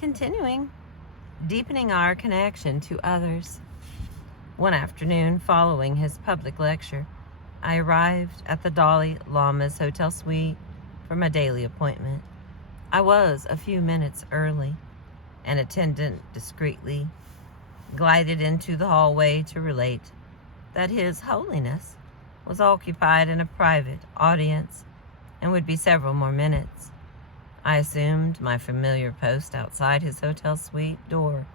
continuing, deepening our connection to others. One afternoon, following his public lecture, I arrived at the Dalai Lama's hotel suite for my daily appointment. I was a few minutes early. An attendant discreetly glided into the hallway to relate that His Holiness was occupied in a private audience and would be several more minutes. I assumed my familiar post outside his hotel suite door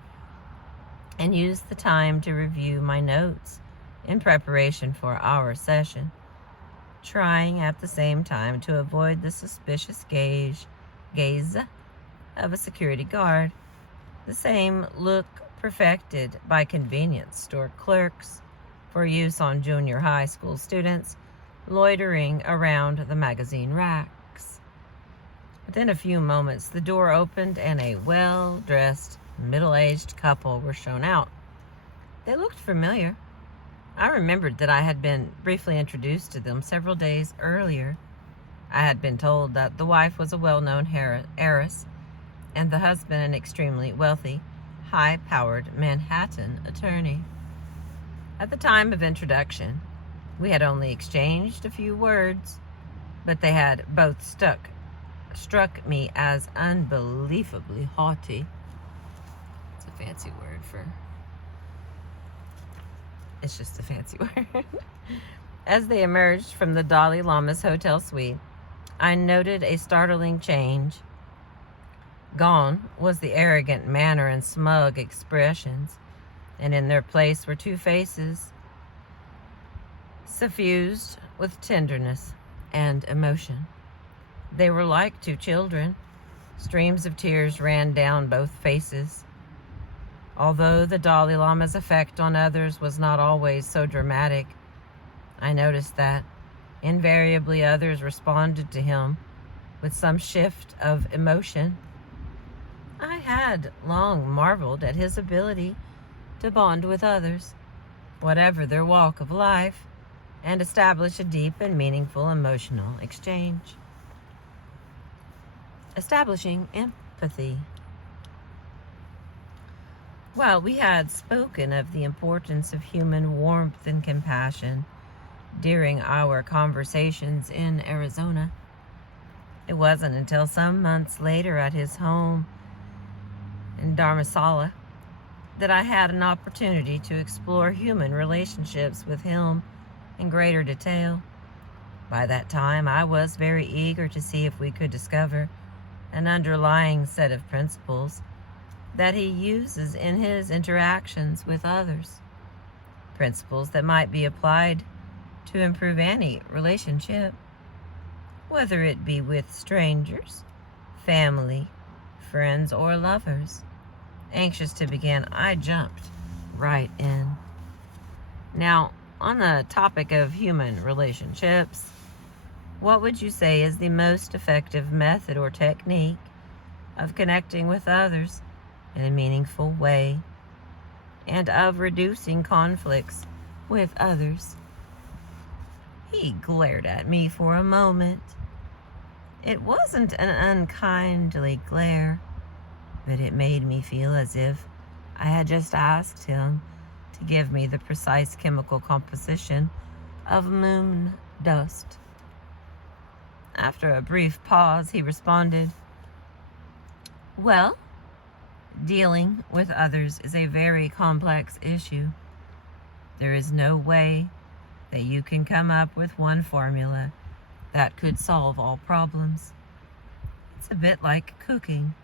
and used the time to review my notes in preparation for our session, trying at the same time to avoid the suspicious gaze of a security guard, the same look perfected by convenience store clerks for use on junior high school students loitering around the magazine racks. Within a few moments, the door opened and a well-dressed, middle-aged couple were shown out. They looked familiar. I remembered that I had been briefly introduced to them several days earlier. I had been told that the wife was a well-known heiress and the husband an extremely wealthy, high-powered Manhattan attorney. At the time of introduction, we had only exchanged a few words, but they had both struck me as unbelievably haughty. It's a fancy word for... It's just a fancy word. As they emerged from the Dalai Lama's hotel suite, I noted a startling change. Gone was the arrogant manner and smug expressions, and in their place were two faces suffused with tenderness and emotion. They were like two children. Streams of tears ran down both faces. Although the Dalai Lama's effect on others was not always so dramatic, I noticed that invariably others responded to him with some shift of emotion. I had long marveled at his ability to bond with others, whatever their walk of life, and establish a deep and meaningful emotional exchange. Establishing empathy. While we had spoken of the importance of human warmth and compassion during our conversations in Arizona, it wasn't until some months later at his home in Dharamsala that I had an opportunity to explore human relationships with him in greater detail. By that time, I was very eager to see if we could discover an underlying set of principles that he uses in his interactions with others, principles that might be applied to improve any relationship, whether it be with strangers, family, friends, or lovers. Anxious to begin, I jumped right in. Now, on the topic of human relationships, what would you say is the most effective method or technique of connecting with others in a meaningful way and of reducing conflicts with others? He glared at me for a moment. It wasn't an unkindly glare, but it made me feel as if I had just asked him to give me the precise chemical composition of moon dust. After a brief pause, he responded, "Well, dealing with others is a very complex issue. There is no way that you can come up with one formula that could solve all problems. It's a bit like cooking.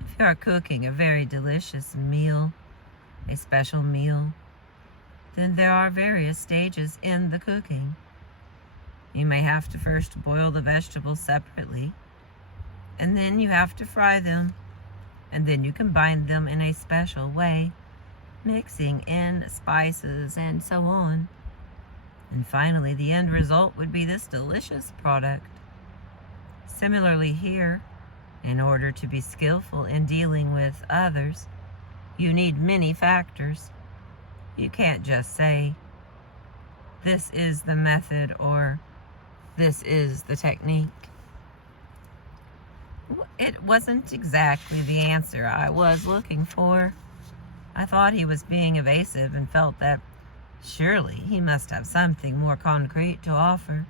If you are cooking a very delicious meal, a special meal, then there are various stages in the cooking. You may have to first boil the vegetables separately, and then you have to fry them, and then you combine them in a special way, mixing in spices and so on. And finally, the end result would be this delicious product. Similarly here, in order to be skillful in dealing with others, you need many factors. You can't just say, this is the method or this is the technique. It wasn't exactly the answer I was looking for. I thought he was being evasive and felt that surely he must have something more concrete to offer.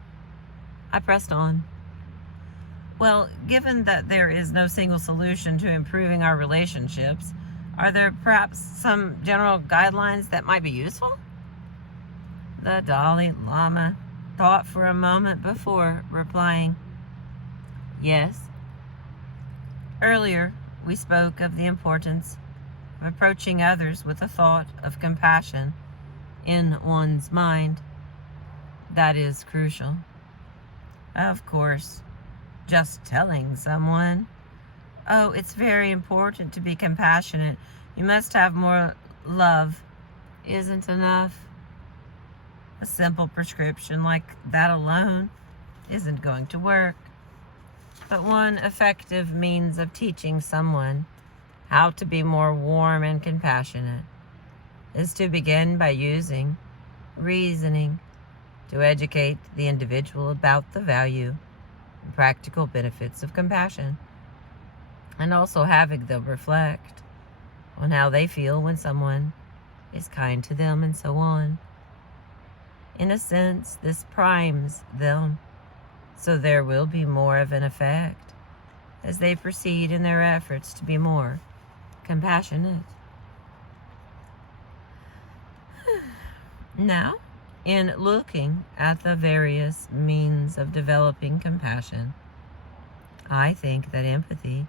I pressed on. Well, given that there is no single solution to improving our relationships, are there perhaps some general guidelines that might be useful? The Dalai Lama thought for a moment before replying, yes. Earlier, we spoke of the importance of approaching others with a thought of compassion in one's mind. That is crucial. Of course, just telling someone, oh, it's very important to be compassionate, you must have more love, isn't enough. A simple prescription like that alone isn't going to work. But one effective means of teaching someone how to be more warm and compassionate is to begin by using reasoning to educate the individual about the value and practical benefits of compassion, and also having them reflect on how they feel when someone is kind to them and so on. In a sense, this primes them, so there will be more of an effect as they proceed in their efforts to be more compassionate. Now, in looking at the various means of developing compassion, I think that empathy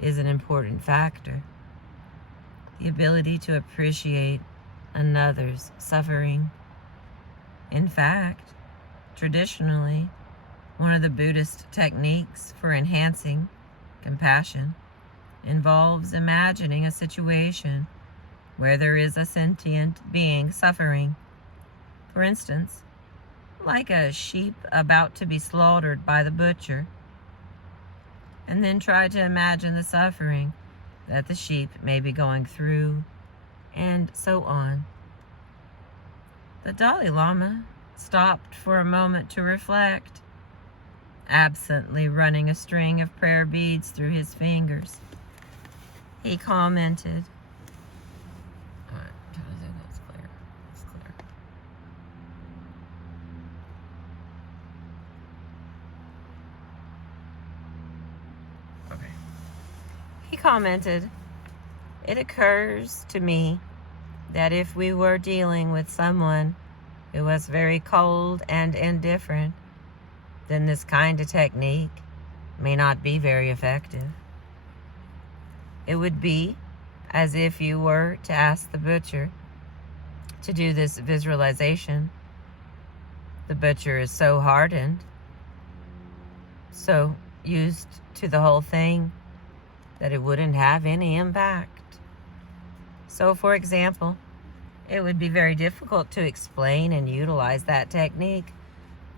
is an important factor. The ability to appreciate another's suffering. In fact, traditionally, one of the Buddhist techniques for enhancing compassion involves imagining a situation where there is a sentient being suffering. For instance, like a sheep about to be slaughtered by the butcher, and then try to imagine the suffering that the sheep may be going through, and so on. The Dalai Lama stopped for a moment to reflect, absently running a string of prayer beads through his fingers. He commented, all right, I'm trying to do that's clear. It's clear. Okay. He commented, it occurs to me that if we were dealing with someone who was very cold and indifferent, then this kind of technique may not be very effective. It would be as if you were to ask the butcher to do this visualization. The butcher is so hardened, so used to the whole thing, that it wouldn't have any impact. So, for example, it would be very difficult to explain and utilize that technique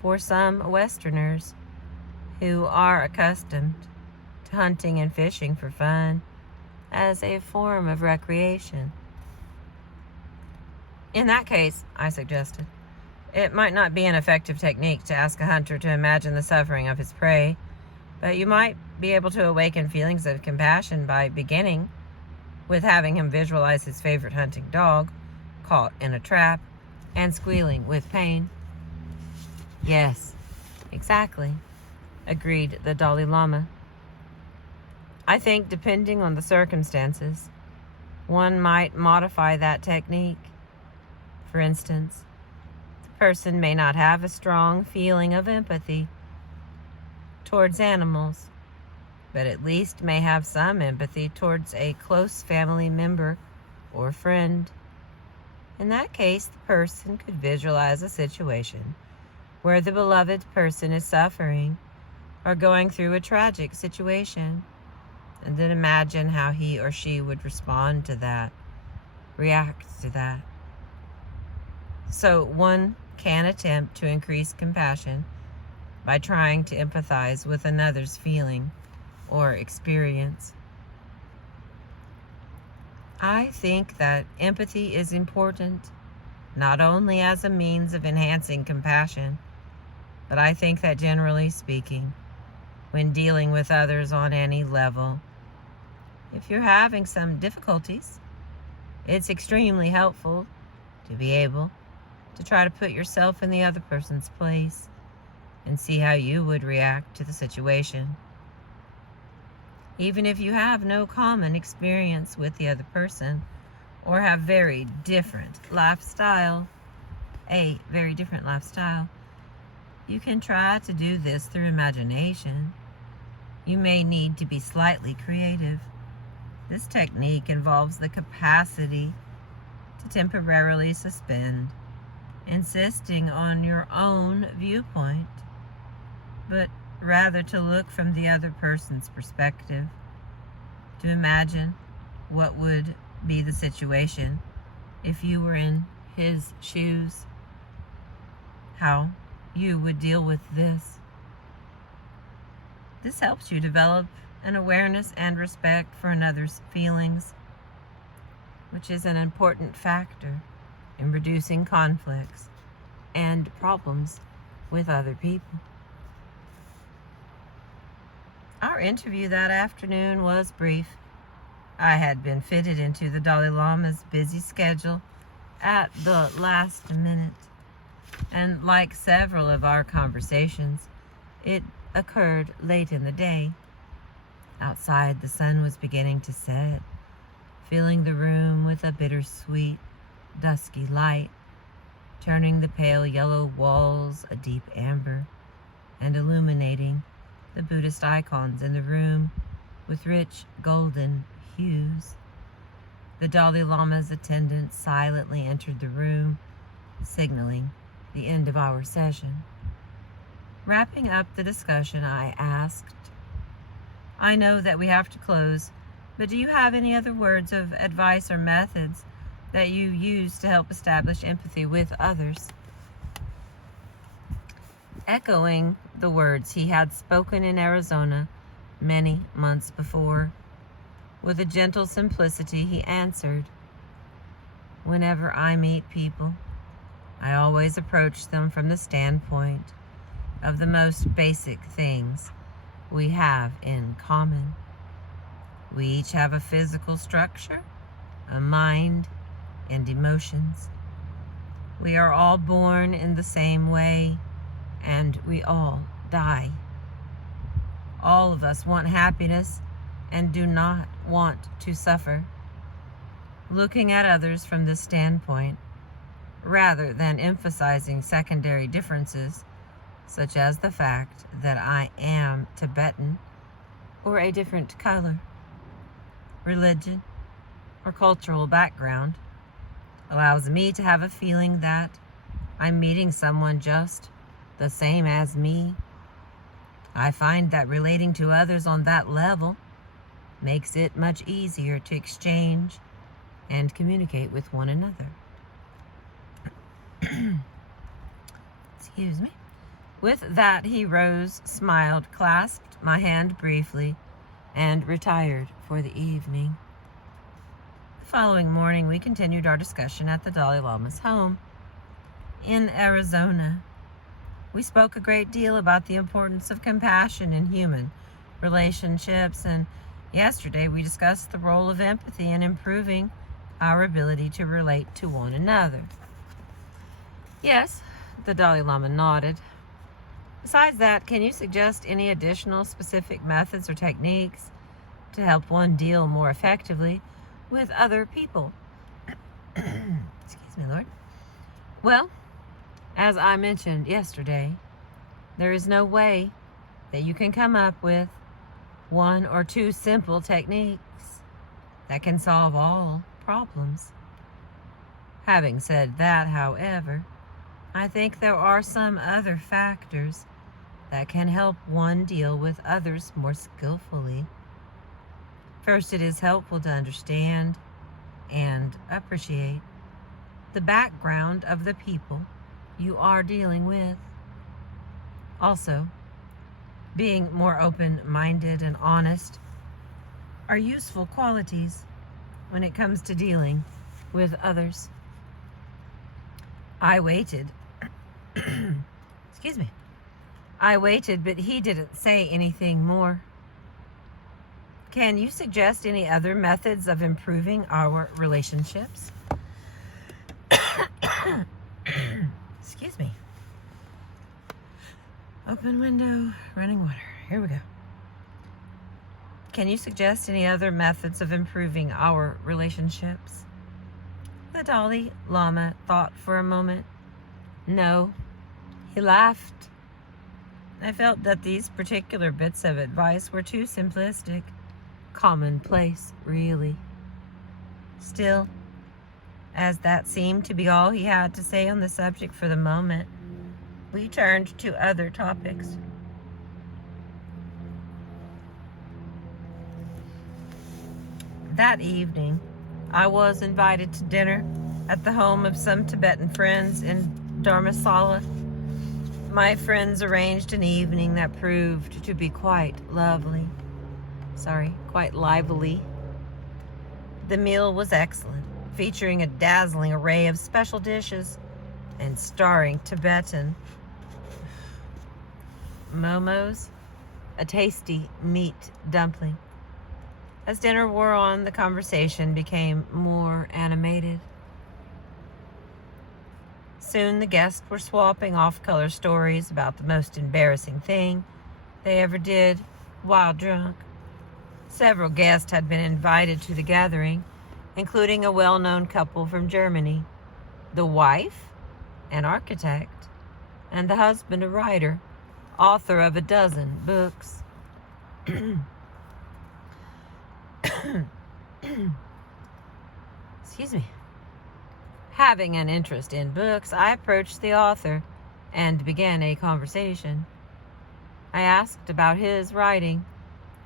for some Westerners who are accustomed to hunting and fishing for fun as a form of recreation. In that case, I suggested, it might not be an effective technique to ask a hunter to imagine the suffering of his prey, but you might be able to awaken feelings of compassion by beginning with having him visualize his favorite hunting dog caught in a trap and squealing with pain. Yes, exactly, agreed the Dalai Lama. I think depending on the circumstances, one might modify that technique. For instance, the person may not have a strong feeling of empathy towards animals, but at least may have some empathy towards a close family member or friend. In that case, the person could visualize a situation where the beloved person is suffering or going through a tragic situation, and then imagine how he or she would respond to that, react to that. So one can attempt to increase compassion by trying to empathize with another's feeling or experience. I think that empathy is important, not only as a means of enhancing compassion, but I think that generally speaking, when dealing with others on any level. If you're having some difficulties, it's extremely helpful to be able to try to put yourself in the other person's place and see how you would react to the situation. Even if you have no common experience with the other person or have a very different lifestyle, you can try to do this through imagination. You may need to be slightly creative. This technique involves the capacity to temporarily suspend, insisting on your own viewpoint, but rather to look from the other person's perspective, to imagine what would be the situation if you were in his shoes, how you would deal with this. This helps you develop an awareness and respect for another's feelings, which is an important factor in reducing conflicts and problems with other people. Our interview that afternoon was brief. I had been fitted into the Dalai Lama's busy schedule at the last minute, and like several of our conversations, it occurred late in the day. Outside, the sun was beginning to set, filling the room with a bittersweet, dusky light, turning the pale yellow walls a deep amber, and illuminating the Buddhist icons in the room with rich golden hues. The Dalai Lama's attendant silently entered the room, signaling the end of our session. Wrapping up the discussion, I asked, "I know that we have to close, but do you have any other words of advice or methods that you use to help establish empathy with others?" Echoing the words he had spoken in Arizona many months before, with a gentle simplicity he answered, "Whenever I meet people, I always approach them from the standpoint of the most basic things we have in common. We each have a physical structure, a mind, and emotions. We are all born in the same way, and we all die. All of us want happiness and do not want to suffer. Looking at others from this standpoint, rather than emphasizing secondary differences, such as the fact that I am Tibetan or a different color, religion, or cultural background, allows me to have a feeling that I'm meeting someone just the same as me. I find that relating to others on that level makes it much easier to exchange and communicate with one another." Excuse me. With that, he rose, smiled, clasped my hand briefly, and retired for the evening. The following morning, we continued our discussion at the Dalai Lama's home in Arizona. We spoke a great deal about the importance of compassion in human relationships, and yesterday we discussed the role of empathy in improving our ability to relate to one another. Yes, the Dalai Lama nodded. Besides that, can you suggest any additional specific methods or techniques to help one deal more effectively with other people? Excuse me, Lord. Well, as I mentioned yesterday, there is no way that you can come up with one or two simple techniques that can solve all problems. Having said that, however, I think there are some other factors that can help one deal with others more skillfully. First, it is helpful to understand and appreciate the background of the people you are dealing with. Also, being more open-minded and honest are useful qualities when it comes to dealing with others. I waited excuse me, I waited, but he didn't say anything more. Can you suggest any other methods of improving our relationships? Excuse me. Open window, running water. Here we go. Can you suggest any other methods of improving our relationships? The Dalai Lama thought for a moment. No. He laughed. I felt that these particular bits of advice were too simplistic, commonplace, really. Still, as that seemed to be all he had to say on the subject for the moment, we turned to other topics. That evening, I was invited to dinner at the home of some Tibetan friends in Dharamsala. My friends arranged an evening that proved to be quite lively. The meal was excellent, featuring a dazzling array of special dishes and starring Tibetan momos, a tasty meat dumpling. As dinner wore on, the conversation became more animated. Soon the guests were swapping off-color stories about the most embarrassing thing they ever did while drunk. Several guests had been invited to the gathering, including a well-known couple from Germany, the wife, an architect, and the husband, a writer, author of a dozen books. Excuse me. Having an interest in books, I approached the author and began a conversation. I asked about his writing.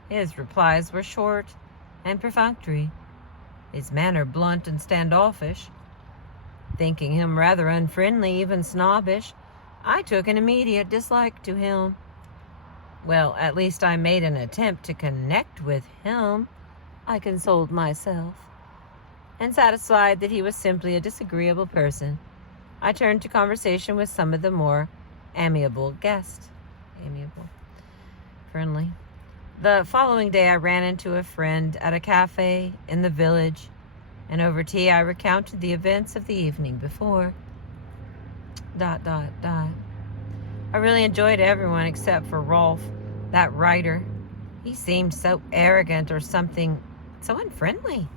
His replies were short and perfunctory, his manner blunt and standoffish. Thinking him rather unfriendly, even snobbish, I took an immediate dislike to him. Well, at least I made an attempt to connect with him, I consoled myself. And satisfied that he was simply a disagreeable person, I turned to conversation with some of the more amiable guests. Amiable. Friendly. The following day, I ran into a friend at a cafe in the village, and over tea I recounted the events of the evening before. ... I really enjoyed everyone except for Rolf, that writer. He seemed so arrogant or something, so unfriendly.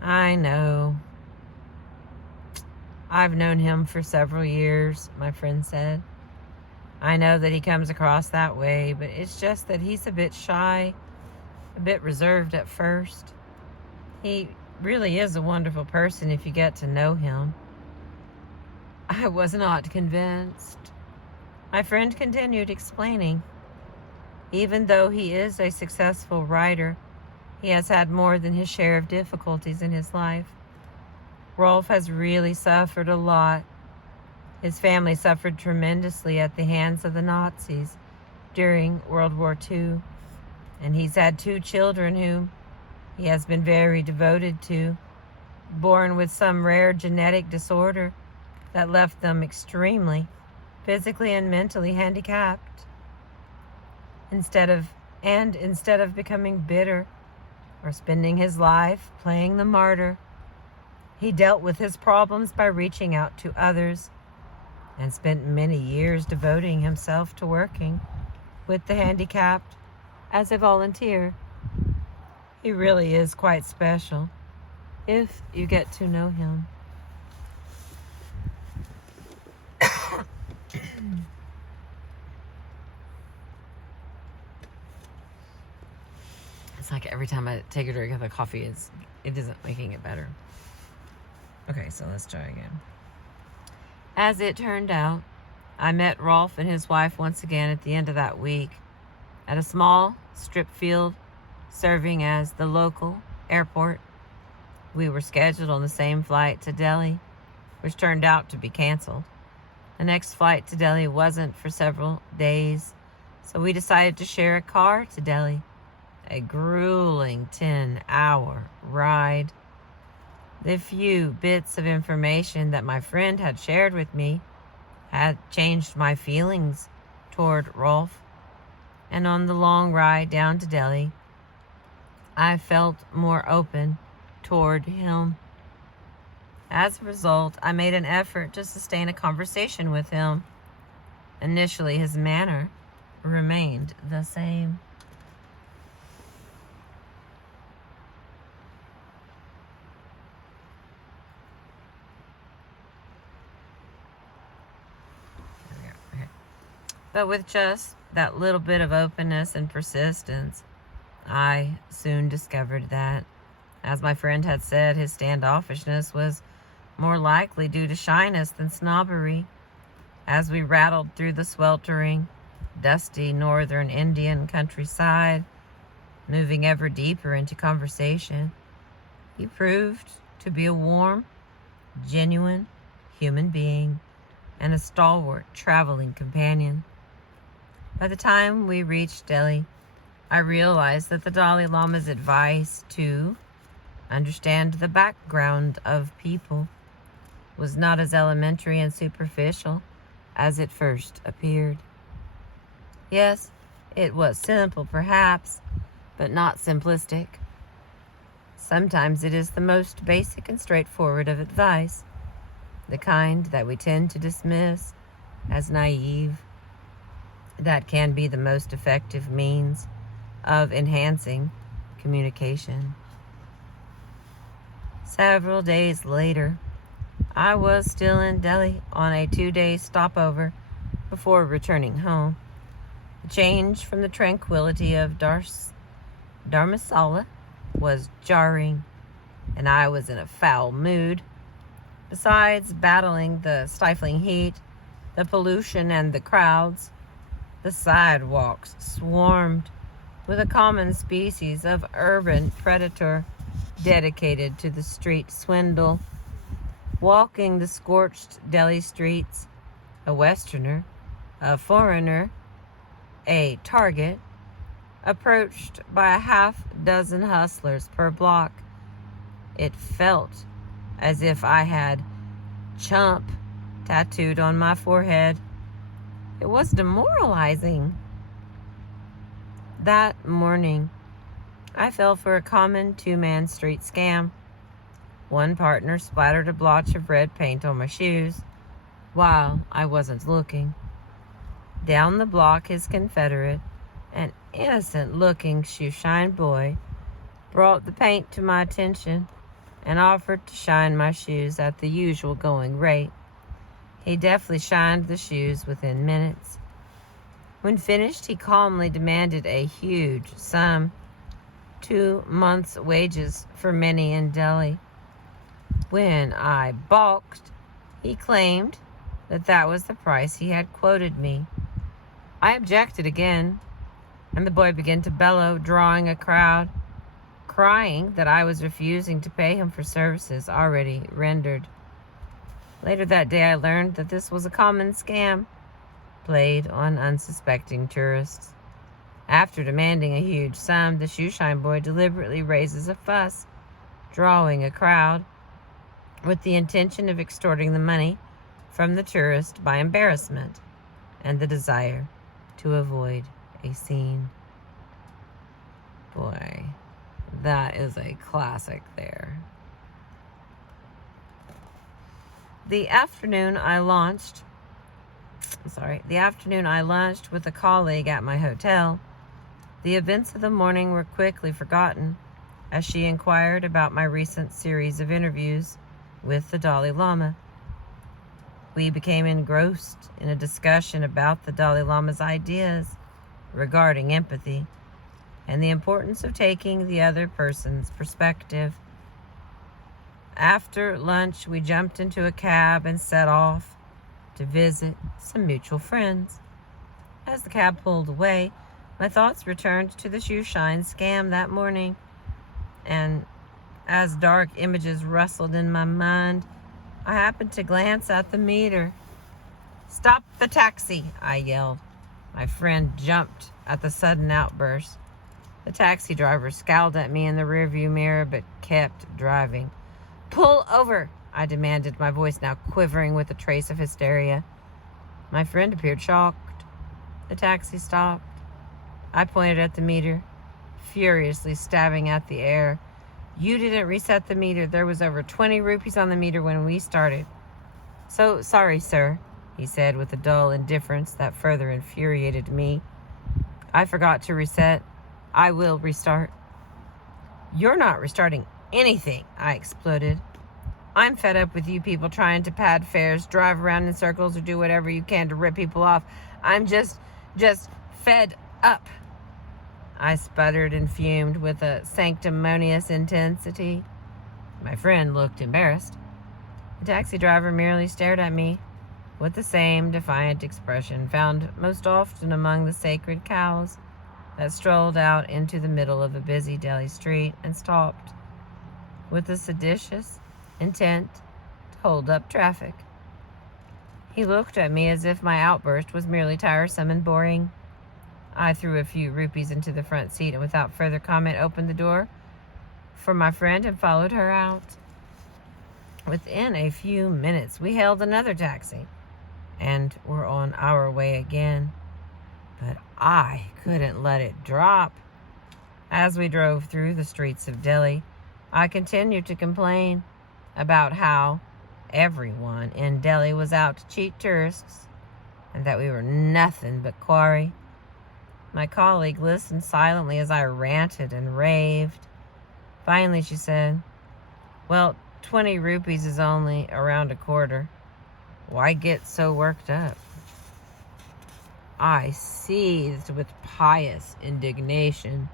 I know. I've known him for several years, my friend said. I know that he comes across that way, but it's just that he's a bit shy, a bit reserved at first. He really is a wonderful person if you get to know him. I was not convinced. My friend continued explaining. Even though he is a successful writer, he has had more than his share of difficulties in his life. Rolf has really suffered a lot. His family suffered tremendously at the hands of the Nazis during World War II, and he's had 2 children whom he has been very devoted to, born with some rare genetic disorder that left them extremely physically and mentally handicapped. Instead of becoming bitter or spending his life playing the martyr, he dealt with his problems by reaching out to others and spent many years devoting himself to working with the handicapped as a volunteer. He really is quite special if you get to know him. It's like every time I take a drink of the coffee, it isn't making it better. Okay, so let's try again. As it turned out, I met Rolf and his wife once again at the end of that week at a small strip field serving as the local airport. We were scheduled on the same flight to Delhi, which turned out to be canceled. The next flight to Delhi wasn't for several days, so we decided to share a car to Delhi. A grueling 10-hour ride. The few bits of information that my friend had shared with me had changed my feelings toward Rolf, and on the long ride down to Delhi, I felt more open toward him. As a result, I made an effort to sustain a conversation with him. Initially, his manner remained the same. But with just that little bit of openness and persistence, I soon discovered that, as my friend had said, his standoffishness was more likely due to shyness than snobbery. As we rattled through the sweltering, dusty northern Indian countryside, moving ever deeper into conversation, he proved to be a warm, genuine human being and a stalwart traveling companion. By the time we reached Delhi, I realized that the Dalai Lama's advice to understand the background of people was not as elementary and superficial as it first appeared. Yes, it was simple, perhaps, but not simplistic. Sometimes it is the most basic and straightforward of advice, the kind that we tend to dismiss as naive, that can be the most effective means of enhancing communication. Several days later, I was still in Delhi on a 2-day stopover before returning home. The change from the tranquility of Dharamsala was jarring, and I was in a foul mood. Besides battling the stifling heat, the pollution, and the crowds, the sidewalks swarmed with a common species of urban predator dedicated to the street swindle. Walking the scorched Delhi streets, a Westerner, a foreigner, a target, approached by a half-dozen hustlers per block. It felt as if I had "chump" tattooed on my forehead. It was demoralizing. That morning, I fell for a common two-man street scam. One partner splattered a blotch of red paint on my shoes while I wasn't looking. Down the block, his confederate, an innocent-looking shoe-shine boy, brought the paint to my attention and offered to shine my shoes at the usual going rate. He deftly shined the shoes within minutes. When finished, he calmly demanded a huge sum, 2 months' wages for many in Delhi. When I balked, he claimed that was the price he had quoted me. I objected again, and the boy began to bellow, drawing a crowd, crying that I was refusing to pay him for services already rendered. Later that day, I learned that this was a common scam played on unsuspecting tourists. After demanding a huge sum, the shoeshine boy deliberately raises a fuss, drawing a crowd, with the intention of extorting the money from the tourist by embarrassment and the desire to avoid a scene. Boy, that is a classic there. The afternoon I lunched with a colleague at my hotel. The events of the morning were quickly forgotten as she inquired about my recent series of interviews with the Dalai Lama. We became engrossed in a discussion about the Dalai Lama's ideas regarding empathy and the importance of taking the other person's perspective. After lunch, we jumped into a cab and set off to visit some mutual friends. As the cab pulled away, my thoughts returned to the shoeshine scam that morning, and as dark images rustled in my mind, I happened to glance at the meter. "Stop the taxi," I yelled. My friend jumped at the sudden outburst. The taxi driver scowled at me in the rearview mirror but kept driving. "Pull over," I demanded, my voice now quivering with a trace of hysteria. My friend appeared shocked. The taxi stopped. I pointed at the meter, furiously stabbing at the air. You didn't reset the meter. There was over 20 rupees on the meter when we started. So sorry, sir, he said with a dull indifference that further infuriated me. I forgot to reset. I will restart. You're not restarting anything, I exploded. I'm fed up with you people trying to pad fares, drive around in circles, or do whatever you can to rip people off. I'm just fed up. I sputtered and fumed with a sanctimonious intensity. My friend looked embarrassed. The taxi driver merely stared at me with the same defiant expression found most often among the sacred cows that strolled out into the middle of a busy Delhi street and stopped with a seditious intent to hold up traffic. He looked at me as if my outburst was merely tiresome and boring. I threw a few rupees into the front seat and without further comment opened the door for my friend and followed her out. Within a few minutes, we hailed another taxi and were on our way again. But I couldn't let it drop. As we drove through the streets of Delhi, I continued to complain about how everyone in Delhi was out to cheat tourists and that we were nothing but quarry. My colleague listened silently as I ranted and raved. Finally, she said, well, 20 rupees is only around a quarter. Why get so worked up? I seethed with pious indignation.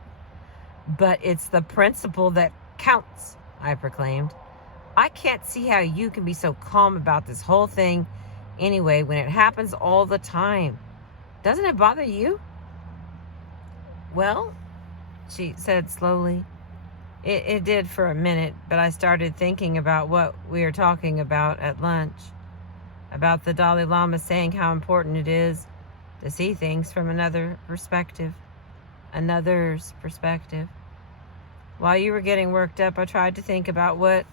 But it's the principle that counts, I proclaimed. I can't see how you can be so calm about this whole thing anyway when it happens all the time. Doesn't it bother you? Well, she said slowly, it did for a minute, but I started thinking about what we were talking about at lunch, about the Dalai Lama saying how important it is to see things from another's perspective. While you were getting worked up, I tried to think about what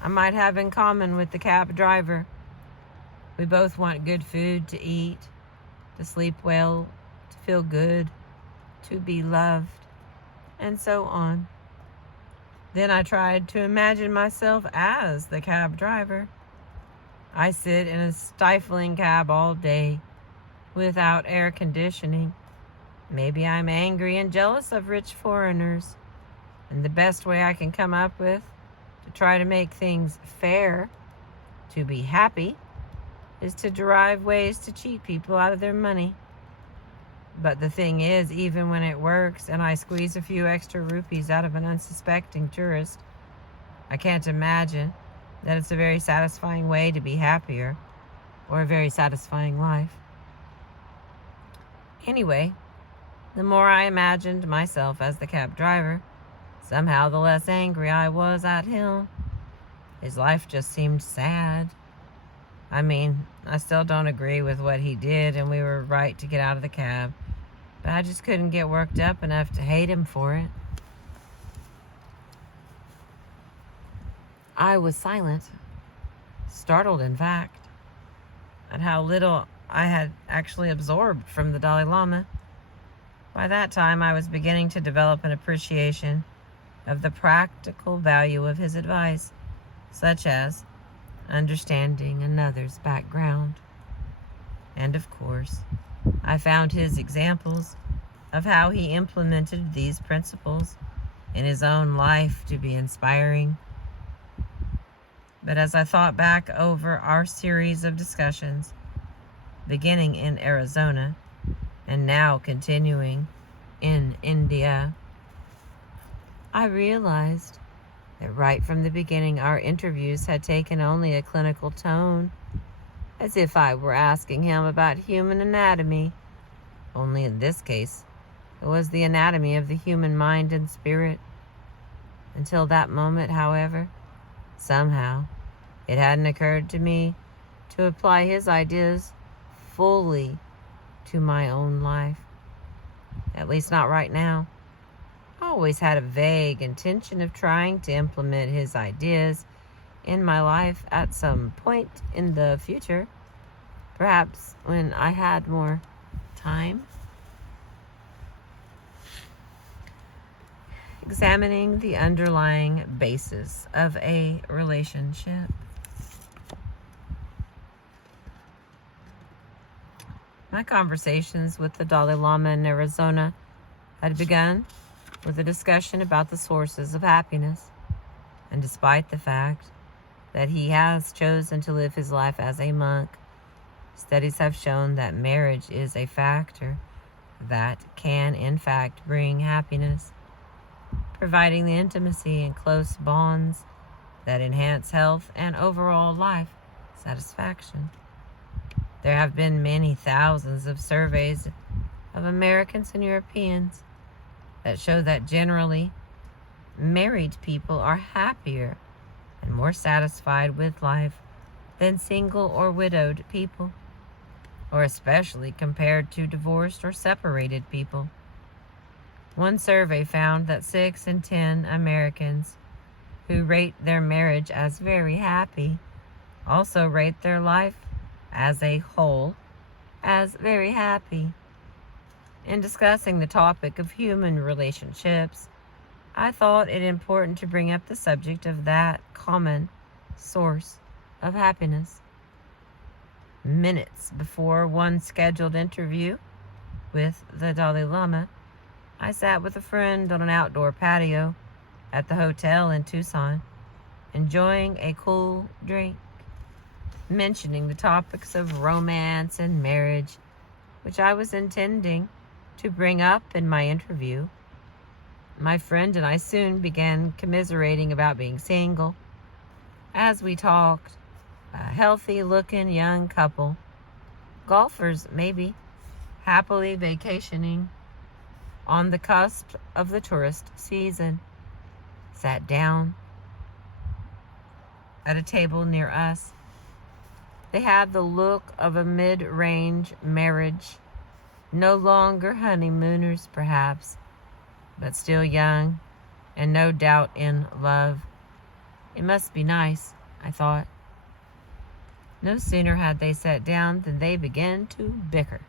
I might have in common with the cab driver. We both want good food to eat, to sleep well, to feel good, to be loved, and so on. Then I tried to imagine myself as the cab driver. I sit in a stifling cab all day without air conditioning. Maybe I'm angry and jealous of rich foreigners, and the best way I can come up with to try to make things fair, to be happy, is to derive ways to cheat people out of their money. But the thing is, even when it works and I squeeze a few extra rupees out of an unsuspecting tourist, I can't imagine that it's a very satisfying way to be happier or a very satisfying life. Anyway, the more I imagined myself as the cab driver, somehow the less angry I was at him. His life just seemed sad. I mean, I still don't agree with what he did, and we were right to get out of the cab, but I just couldn't get worked up enough to hate him for it. I was silent, startled in fact, at how little I had actually absorbed from the Dalai Lama. By that time, I was beginning to develop an appreciation of the practical value of his advice, such as understanding another's background. And of course, I found his examples of how he implemented these principles in his own life to be inspiring. But as I thought back over our series of discussions, beginning in Arizona and now continuing in India, I realized that right from the beginning our interviews had taken only a clinical tone, as if I were asking him about human anatomy. Only in this case, it was the anatomy of the human mind and spirit. Until that moment, however, somehow it hadn't occurred to me to apply his ideas fully to my own life. At least not right now. I always had a vague intention of trying to implement his ideas in my life at some point in the future. Perhaps when I had more time. examining the underlying basis of a relationship. My conversations with the Dalai Lama in Arizona had begun with a discussion about the sources of happiness. And despite the fact that he has chosen to live his life as a monk, studies have shown that marriage is a factor that can, in fact, bring happiness, providing the intimacy and close bonds that enhance health and overall life satisfaction. There have been many thousands of surveys of Americans and Europeans that show that generally married people are happier and more satisfied with life than single or widowed people, or especially compared to divorced or separated people. One survey found that 6 in 10 Americans who rate their marriage as very happy also rate their life as a whole as very happy. In discussing the topic of human relationships, I thought it important to bring up the subject of that common source of happiness. Minutes before one scheduled interview with the Dalai Lama, I sat with a friend on an outdoor patio at the hotel in Tucson, enjoying a cool drink, mentioning the topics of romance and marriage, which I was intending to bring up in my interview. My friend and I soon began commiserating about being single. As we talked, a healthy-looking young couple, golfers maybe, happily vacationing on the cusp of the tourist season, sat down at a table near us. They had the look of a mid-range marriage, no longer honeymooners perhaps, but still young and no doubt in love. It must be nice, I thought. No sooner had they sat down than they began to bicker.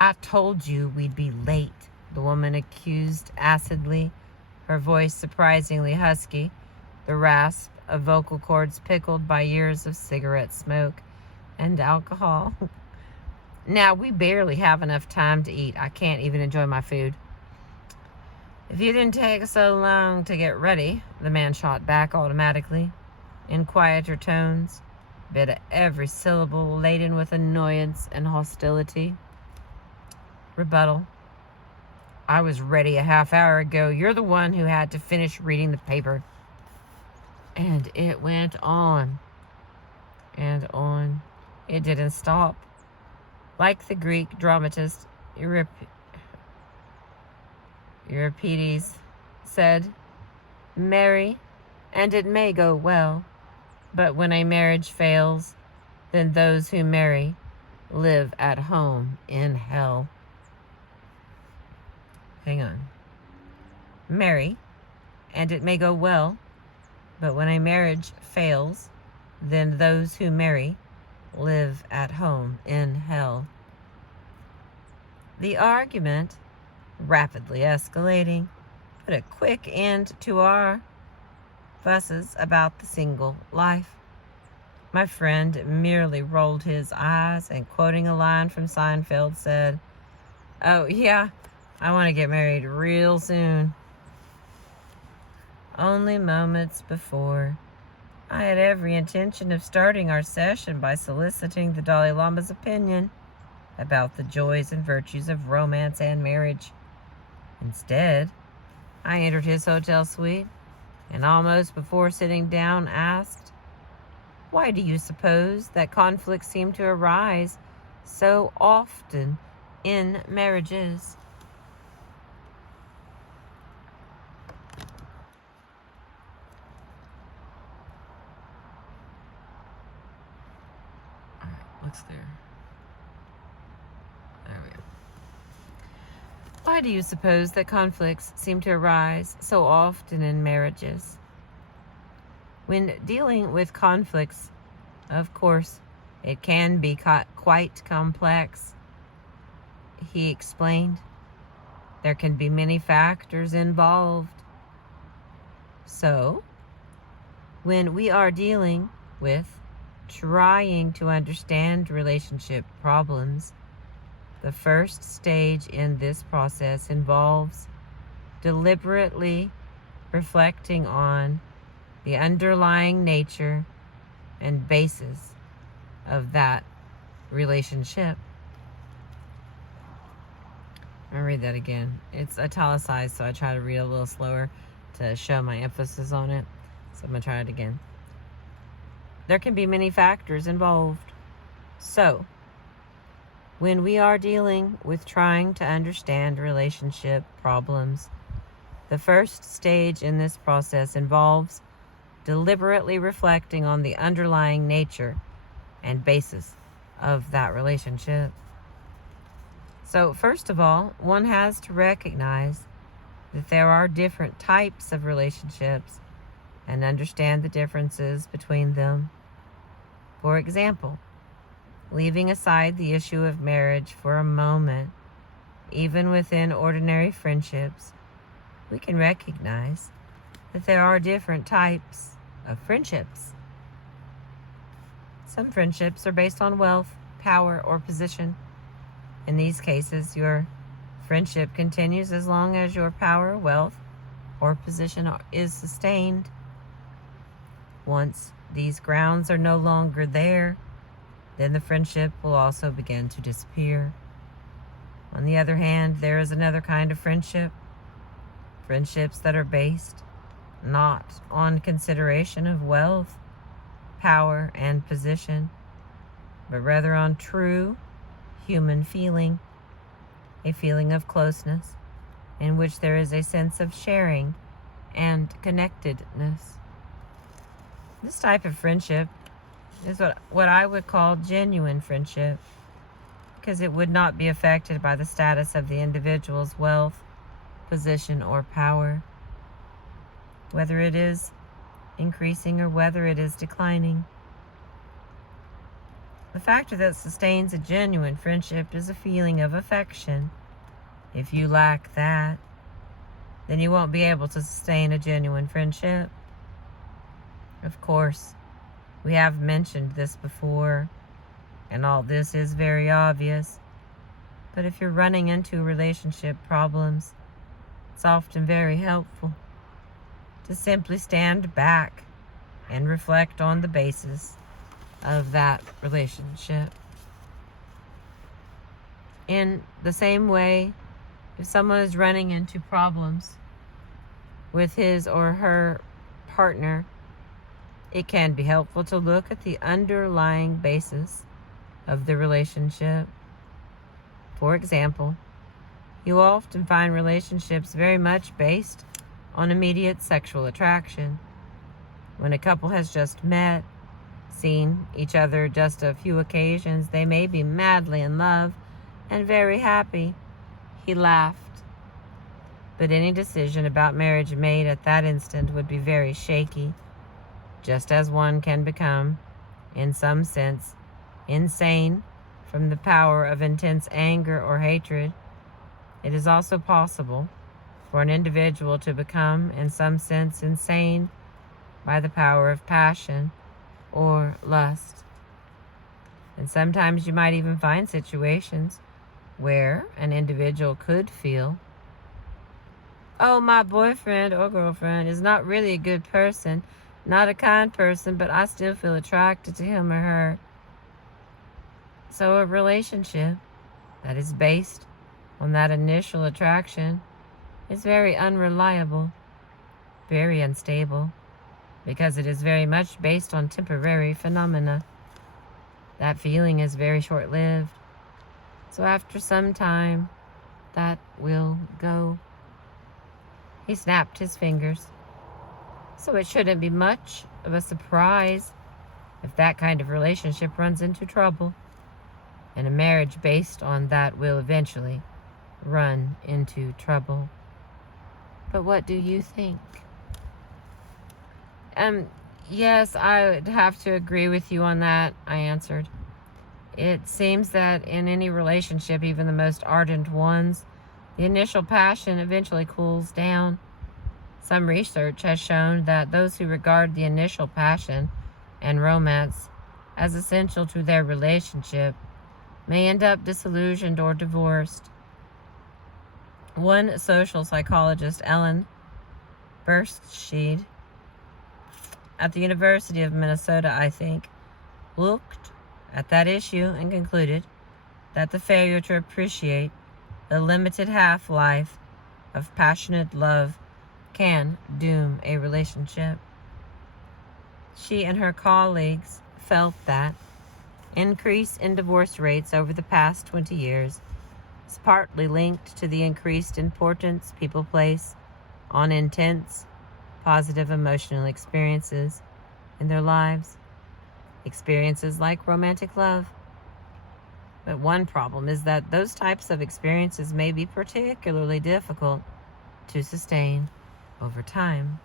"I told you we'd be late," the woman accused acidly, her voice surprisingly husky, the rasp of vocal cords pickled by years of cigarette smoke and alcohol. "Now, we barely have enough time to eat. I can't even enjoy my food." "If you didn't take so long to get ready," the man shot back automatically, in quieter tones, bit of every syllable laden with annoyance and hostility. Rebuttal: "I was ready a half hour ago. You're the one who had to finish reading the paper." And it went on and on. It didn't stop. Like the Greek dramatist Euripides said, "Marry, and it may go well, but when a marriage fails, then those who marry live at home in hell." Hang on. Marry, and it may go well, but when a marriage fails, then those who marry live at home in hell. The argument, rapidly escalating, put a quick end to our fusses about the single life. My friend merely rolled his eyes and, quoting a line from Seinfeld, said, "Oh, yeah, I want to get married real soon." Only moments before, I had every intention of starting our session by soliciting the Dalai Lama's opinion about the joys and virtues of romance and marriage. Instead, I entered his hotel suite and almost before sitting down asked, "Why do you suppose that conflicts seem to arise so often in marriages?" All right, what's there? There we go. "Why do you suppose that conflicts seem to arise so often in marriages?" When dealing with conflicts, of course, it can be quite complex, he explained. There can be many factors involved. So, when we are dealing with trying to understand relationship problems, the first stage in this process involves deliberately reflecting on the underlying nature and basis of that relationship. I'll read that again. It's italicized, so I try to read a little slower to show my emphasis on it. So I'm going to try it again. There can be many factors involved. So, when we are dealing with trying to understand relationship problems, the first stage in this process involves deliberately reflecting on the underlying nature and basis of that relationship. So, first of all, one has to recognize that there are different types of relationships and understand the differences between them. For example, leaving aside the issue of marriage for a moment, even within ordinary friendships, we can recognize that there are different types of friendships. Some friendships are based on wealth, power, or position. In these cases, your friendship continues as long as your power, wealth, or position is sustained. Once these grounds are no longer there, then the friendship will also begin to disappear. On the other hand, there is another kind of friendships that are based not on consideration of wealth, power, and position, but rather on true human feeling, a feeling of closeness in which there is a sense of sharing and connectedness. This type of friendship is what I would call genuine friendship, because it would not be affected by the status of the individual's wealth, position, or power, whether it is increasing or whether it is declining. The factor that sustains a genuine friendship is a feeling of affection. If you lack that, then you won't be able to sustain a genuine friendship. Of course, we have mentioned this before, and all this is very obvious. But if you're running into relationship problems, it's often very helpful to simply stand back and reflect on the basis of that relationship. In the same way, if someone is running into problems with his or her partner, it can be helpful to look at the underlying basis of the relationship. For example, you often find relationships very much based on immediate sexual attraction. When a couple has just met, seen each other just a few occasions, they may be madly in love and very happy. He laughed. But any decision about marriage made at that instant would be very shaky. Just as one can become, in some sense, insane from the power of intense anger or hatred, it is also possible for an individual to become, in some sense, insane by the power of passion or lust. And sometimes you might even find situations where an individual could feel, oh, my boyfriend or girlfriend is not really a good person, not a kind person, but I still feel attracted to him or her. So a relationship that is based on that initial attraction is very unreliable, very unstable, because it is very much based on temporary phenomena. That feeling is very short-lived. So after some time, that will go. He snapped his fingers. So it shouldn't be much of a surprise if that kind of relationship runs into trouble. And a marriage based on that will eventually run into trouble. But what do you think? Yes, I would have to agree with you on that, I answered. It seems that in any relationship, even the most ardent ones, The initial passion eventually cools down. Some research has shown that those who regard the initial passion and romance as essential to their relationship may end up disillusioned or divorced. One social psychologist, Ellen Burstscheid, at the University of Minnesota, I think, looked at that issue and concluded that the failure to appreciate the limited half-life of passionate love can doom a relationship. She and her colleagues felt that increase in divorce rates over the past 20 years is partly linked to the increased importance people place on intense, positive emotional experiences in their lives, experiences like romantic love. But one problem is that those types of experiences may be particularly difficult to sustain over time.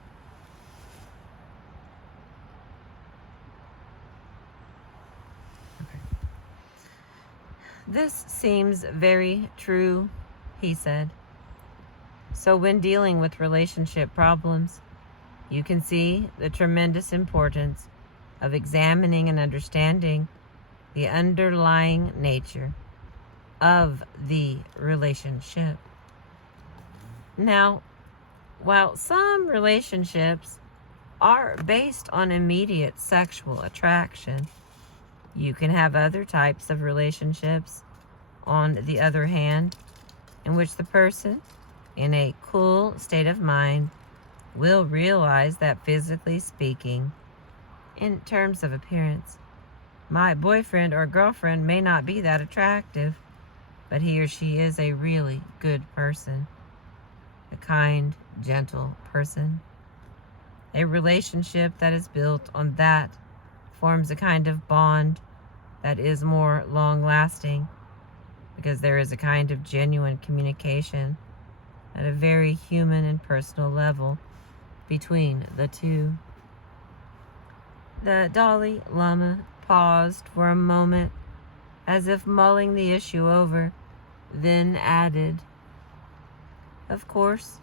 This seems very true, he said. So when dealing with relationship problems, you can see the tremendous importance of examining and understanding the underlying nature of the relationship. Now, while some relationships are based on immediate sexual attraction, you can have other types of relationships, on the other hand, in which the person, in a cool state of mind, will realize that physically speaking, in terms of appearance, my boyfriend or girlfriend may not be that attractive, but he or she is a really good person, a kind, gentle person. A relationship that is built on that forms a kind of bond that is more long-lasting because there is a kind of genuine communication at a very human and personal level between the two. The Dalai Lama paused for a moment as if mulling the issue over, then added, "Of course,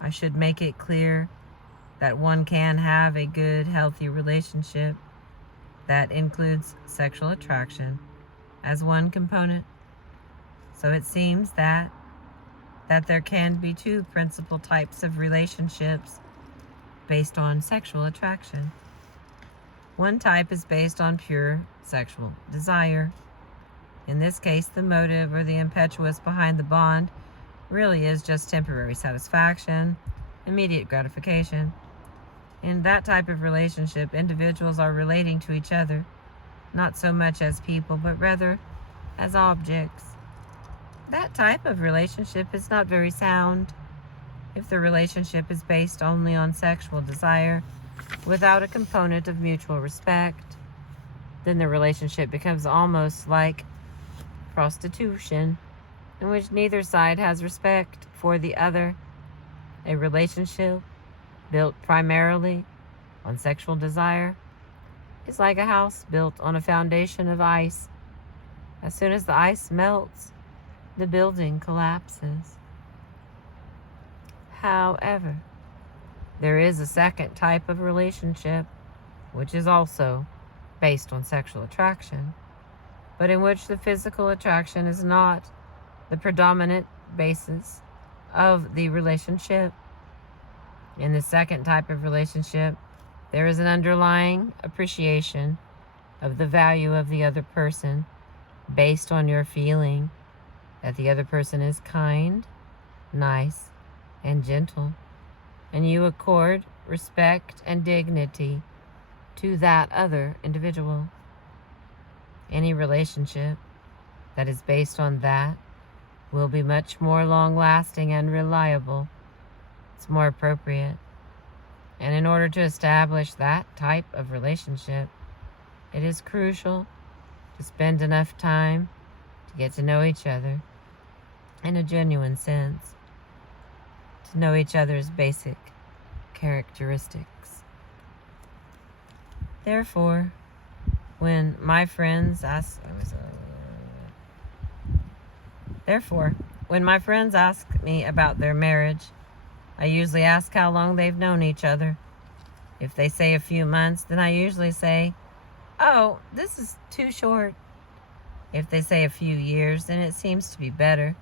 I should make it clear that one can have a good, healthy relationship that includes sexual attraction as one component. So it seems that there can be two principal types of relationships based on sexual attraction. One type is based on pure sexual desire. In this case, the motive or the impetus behind the bond really is just temporary satisfaction, immediate gratification. In that type of relationship, individuals are relating to each other, not so much as people, but rather as objects. That type of relationship is not very sound. If the relationship is based only on sexual desire, without a component of mutual respect, then the relationship becomes almost like prostitution, in which neither side has respect for the other. A relationship built primarily on sexual desire is like a house built on a foundation of ice. As soon as the ice melts, the building collapses. However, there is a second type of relationship, which is also based on sexual attraction, but in which the physical attraction is not the predominant basis of the relationship. In the second type of relationship, there is an underlying appreciation of the value of the other person based on your feeling that the other person is kind, nice, and gentle, and you accord respect and dignity to that other individual. Any relationship that is based on that will be much more long-lasting and reliable. It's more appropriate. And in order to establish that type of relationship, it is crucial to spend enough time to get to know each other in a genuine sense, to know each other's basic characteristics. Therefore, when my friends ask, When my friends ask me about their marriage, I usually ask how long they've known each other. If they say a few months, then I usually say, "Oh, this is too short." If they say a few years, then it seems to be better.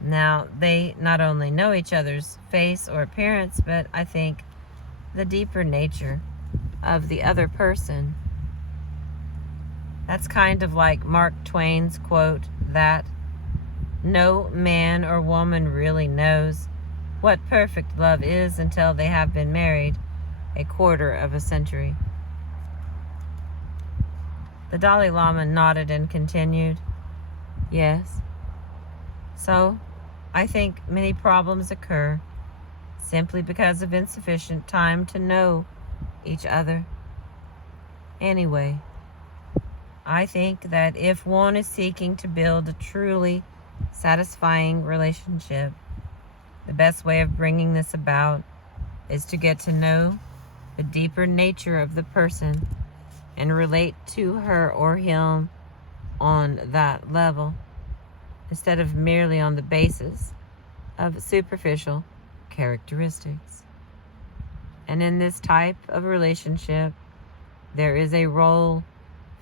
Now, they not only know each other's face or appearance, but I think the deeper nature of the other person. That's kind of like Mark Twain's quote that no man or woman really knows what perfect love is until they have been married a quarter of a century. The Dalai Lama nodded and continued, "Yes. So, I think many problems occur simply because of insufficient time to know each other. Anyway, I think that if one is seeking to build a truly satisfying relationship, the best way of bringing this about is to get to know the deeper nature of the person and relate to her or him on that level, instead of merely on the basis of superficial characteristics. And in this type of relationship, there is a role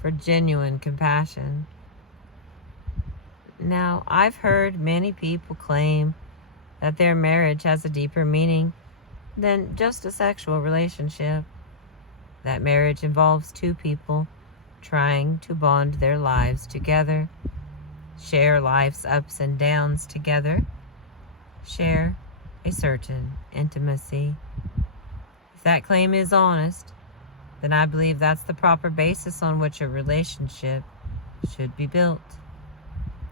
for genuine compassion. Now, I've heard many people claim that their marriage has a deeper meaning than just a sexual relationship. That marriage involves two people trying to bond their lives together, share life's ups and downs together, share a certain intimacy. If that claim is honest, then I believe that's the proper basis on which a relationship should be built.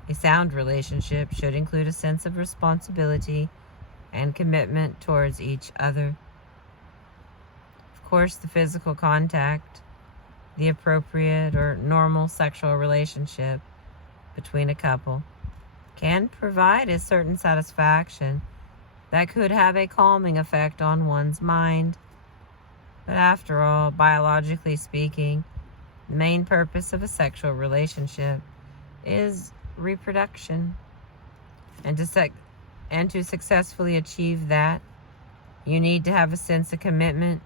A sound relationship should include a sense of responsibility and commitment towards each other. Of course, the physical contact, the appropriate or normal sexual relationship between a couple, can provide a certain satisfaction that could have a calming effect on one's mind. But after all, biologically speaking, the main purpose of a sexual relationship is reproduction. And to successfully achieve that, you need to have a sense of commitment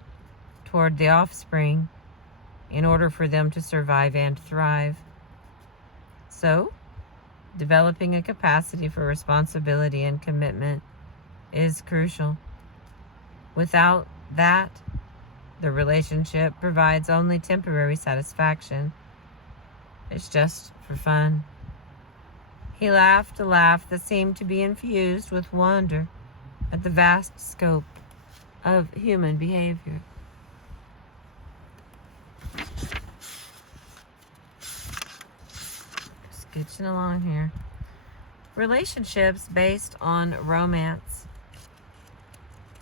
toward the offspring in order for them to survive and thrive. So, developing a capacity for responsibility and commitment is crucial. Without that, the relationship provides only temporary satisfaction. It's just for fun. He laughed a laugh that seemed to be infused with wonder at the vast scope of human behavior. Scooching along here. Relationships based on romance.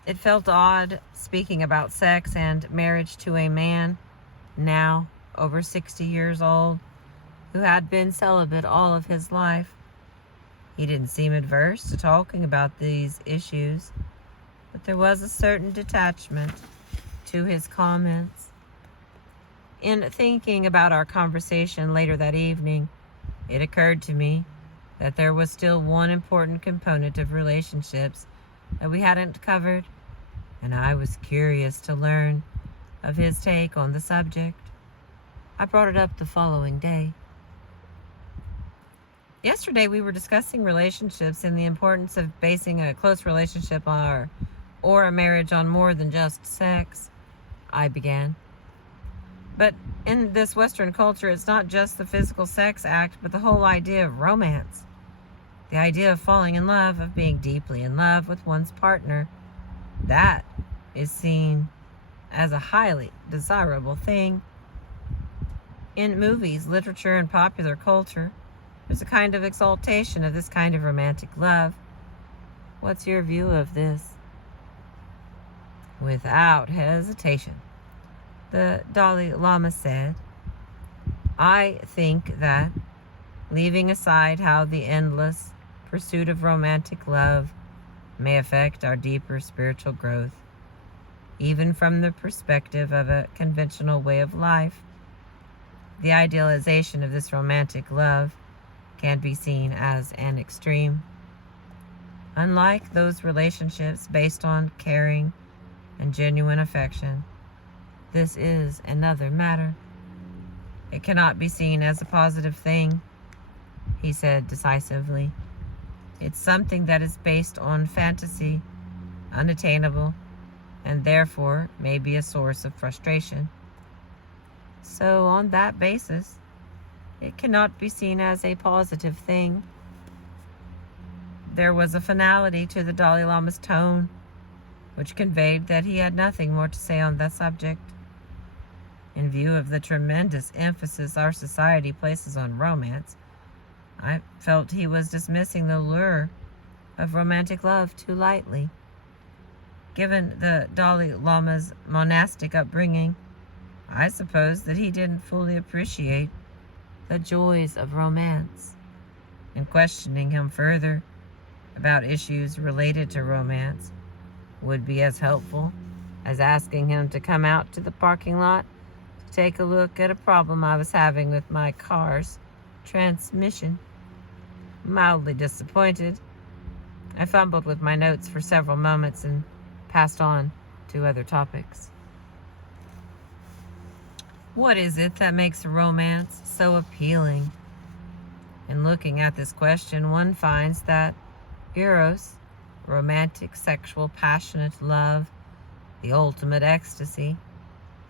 It felt odd speaking about sex and marriage to a man, now over 60 years old, who had been celibate all of his life. He didn't seem adverse to talking about these issues, but there was a certain detachment to his comments. In thinking about our conversation later that evening, it occurred to me that there was still one important component of relationships that we hadn't covered, and I was curious to learn of his take on the subject. I brought it up the following day. Yesterday we were discussing relationships and the importance of basing a close relationship or a marriage on more than just sex, I began. But in this Western culture, it's not just the physical sex act, but the whole idea of romance. The idea of falling in love, of being deeply in love with one's partner. That is seen as a highly desirable thing. In movies, literature, and popular culture, there's a kind of exaltation of this kind of romantic love. What's your view of this? Without hesitation, the Dalai Lama said, "I think that, leaving aside how the endless pursuit of romantic love may affect our deeper spiritual growth, even from the perspective of a conventional way of life, the idealization of this romantic love can be seen as an extreme. Unlike those relationships based on caring and genuine affection, this is another matter. It cannot be seen as a positive thing, he said decisively. It's something that is based on fantasy, unattainable, and therefore may be a source of frustration. So on that basis, it cannot be seen as a positive thing. There was a finality to the Dalai Lama's tone, which conveyed that he had nothing more to say on that subject. In view of the tremendous emphasis our society places on romance, I felt he was dismissing the lure of romantic love too lightly. Given the Dalai Lama's monastic upbringing, I suppose that he didn't fully appreciate the joys of romance. In questioning him further about issues related to romance would be as helpful as asking him to come out to the parking lot to take a look at a problem I was having with my car's transmission. Mildly disappointed, I fumbled with my notes for several moments and passed on to other topics. What is it that makes romance so appealing? In looking at this question, one finds that eros, romantic, sexual, passionate love, the ultimate ecstasy,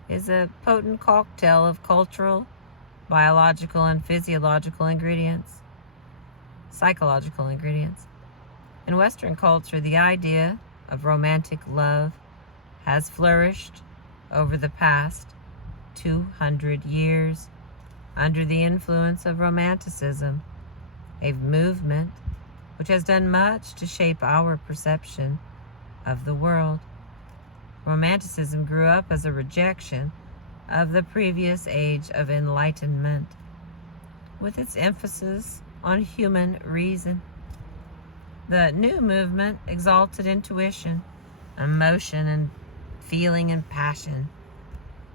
is a potent cocktail of cultural, biological, and psychological ingredients. In Western culture, the idea of romantic love has flourished over the past 200 years under the influence of Romanticism, a movement which has done much to shape our perception of the world. Romanticism grew up as a rejection of the previous age of enlightenment, with its emphasis on human reason. The new movement exalted intuition, emotion, and feeling and passion.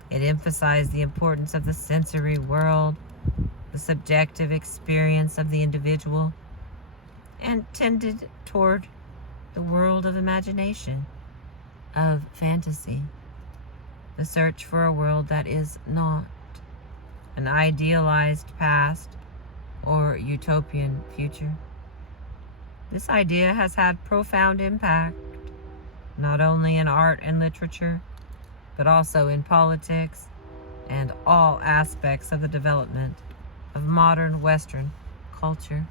It emphasized the importance of the sensory world, the subjective experience of the individual, and tended toward the world of imagination, of fantasy, the search for a world that is not, an idealized past or utopian future. This idea has had profound impact, not only in art and literature, but also in politics and all aspects of the development of modern Western culture.